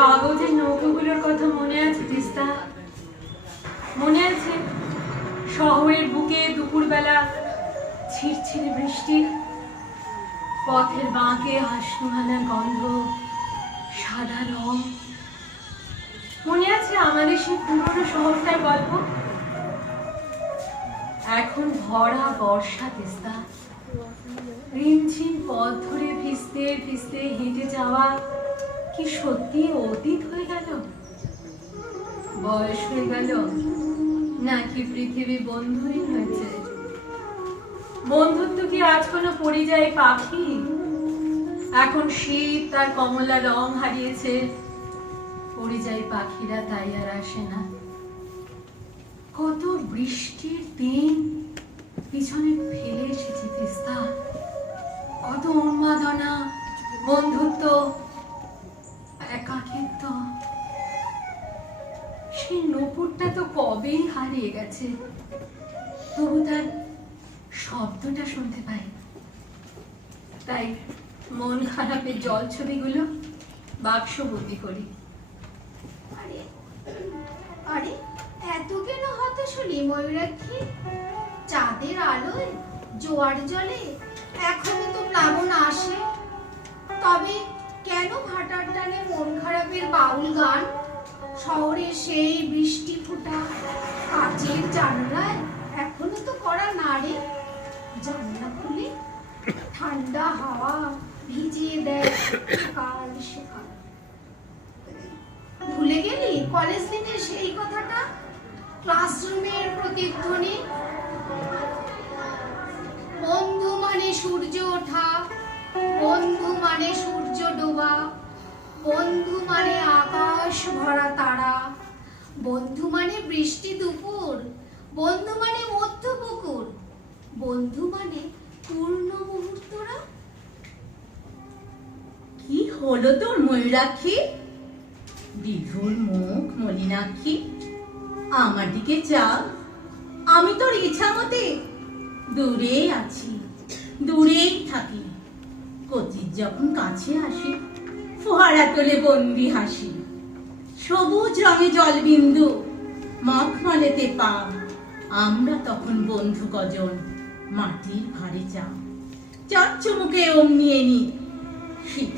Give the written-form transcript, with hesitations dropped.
কাগজের নৌকোগুলোর কথা মনে আছে তিস্তা? মনে আছে শহরের বুকে দুপুরবেলা ছিড়ছিড়ে বৃষ্টি, পথের বাঁকে হাসনুহানা গন্ধ, সাদা রং? মনে আছে আমাদের সেই পুরনো শহরটার গল্প? এখন ভরা বর্ষা তিস্তা, রিমঝিম পথ ধরে ভিজতে ভিজতে হেঁটে যাওয়া কি সত্যি অতীত হয়ে গেল? বয়স হয়ে গেল নাকি পৃথিবী বন্ধুহীন হয়েছে? বন্ধুত্ব কি আজ কোনো পরিযায়ী পাখি? এখন শীত তার কমলা রং হারিয়েছে, পরিযায়ী পাখিরা তাই আর আসে না। কত বৃষ্টির দিন পিছনে ফেলে এসেছি তিস্তা, কত উন্মাদনা, বন্ধুত্ব, একাকিত্ব। সেই নূপুরটা তো কবেই হারিয়ে গেছে, তবু তার শব্দটা শুনতে পাই। তাই মন খারাপের জল ছবিগুলো বাক্সবন্দি করি। আরে আরে এত কেন হতাশ হলি ময়ূরাক্ষী? চাঁদের আলোয় জোয়ার জলে এখনো তো প্লাবন আসে, তবে কেন ভাটার টানে মন খারাপের বাউল গান? শহরের সেই বৃষ্টি ফোঁটা কাচের জানলায় এখনো তো করা নাড়ে। জানলা খুলে ঠান্ডা হাওয়া ভিজিয়ে দেয় সকাল সকাল। ভুলে গেলি কলেজ দিনের সেই কথাটা? ক্লাসরুমের প্রতিধ্বনি, বন্ধু মানে সূর্য ওঠা, বন্ধু মানে সূর্য ডোবা, বন্ধু মানে আকাশ ভরা তারা, বন্ধু মানে বৃষ্টি দুপুর, বন্ধু মানে মধ্য পুকুর, বন্ধু মানে পূর্ণ মুহূর্তরা। কি হলো তোর ময়ূরাক্ষী? বিধুর মুখ মলিনাক্ষী, আমার দিকে চা। আমি তোর ইচ্ছা মতে দূরে আছি, দূরেই থাকি। কচির যখন কাছে আসি, ফোয়ারা তোলে বন্দি হাসি। সবুজ রঙে জলবিন্দু, মখমলেতে পা। আমরা তখন বন্ধু কজন, মাটির ভারে চা। চট চুমুকে অমনি এনি।